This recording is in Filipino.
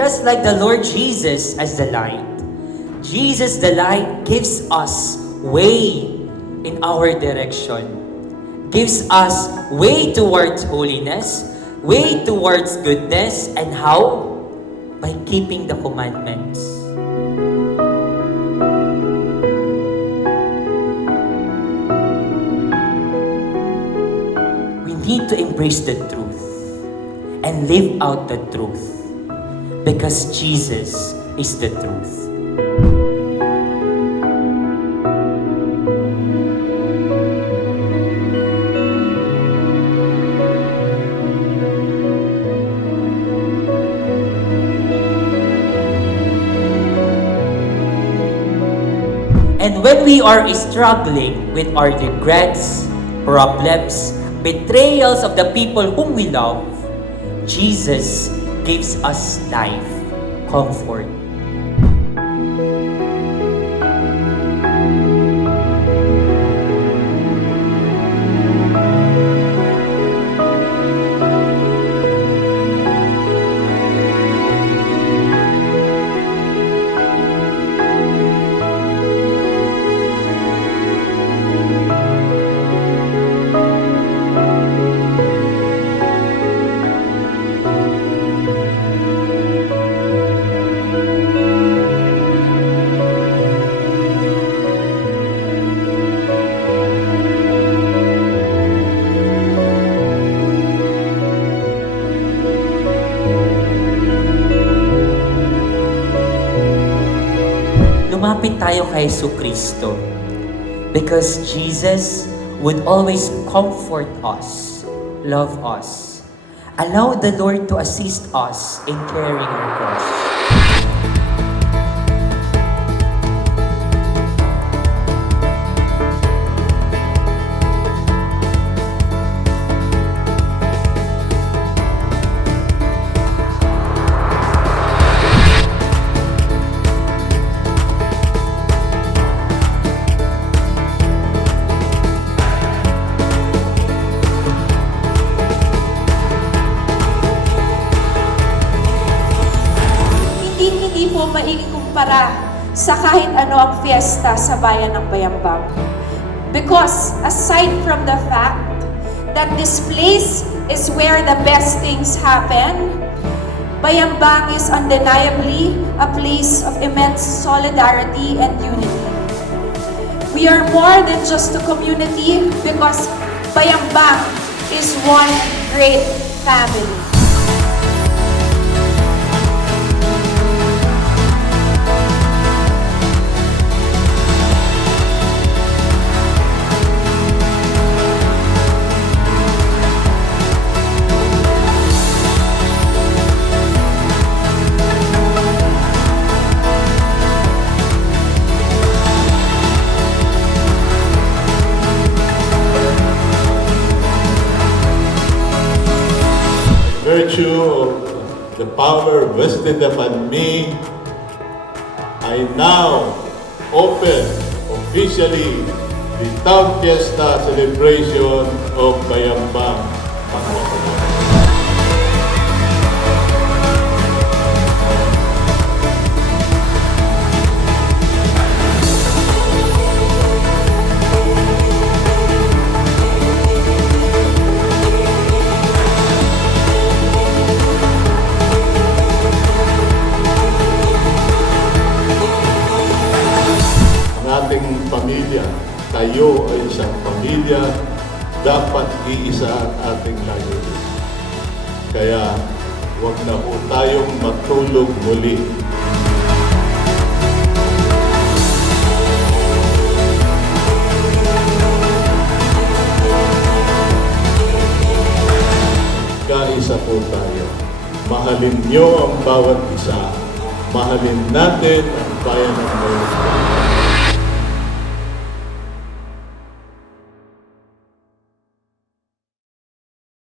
just like the Lord Jesus as the light. Jesus the light gives us way in our direction. Gives us way towards holiness, way towards goodness, and how? By keeping the commandments. We need to embrace the truth and live out the truth because Jesus is the truth. And when we are struggling with our regrets, problems, betrayals of the people whom we love, Jesus gives us life, comfort. Lumapit tayo kay Jesucristo because Jesus would always comfort us, love us. Allow the Lord to assist us in carrying our cross. Hindi po maikumpara sa kahit ano ang fiesta sa bayan ng Bayambang. Because aside from the fact that this place is where the best things happen, Bayambang is undeniably a place of immense solidarity and unity. We are more than just a community because Bayambang is one great family. Virtue of the power vested upon me, I now open officially the Town Fiesta celebration of Bayambang. Ating pamilya, tayo ay isang pamilya, dapat iisa ang ating layunin. Kaya huwag na po tayong matulog muli. Kaisa po tayo. Mahalin niyo ang bawat isa. Mahalin natin ang bayan ng Baley.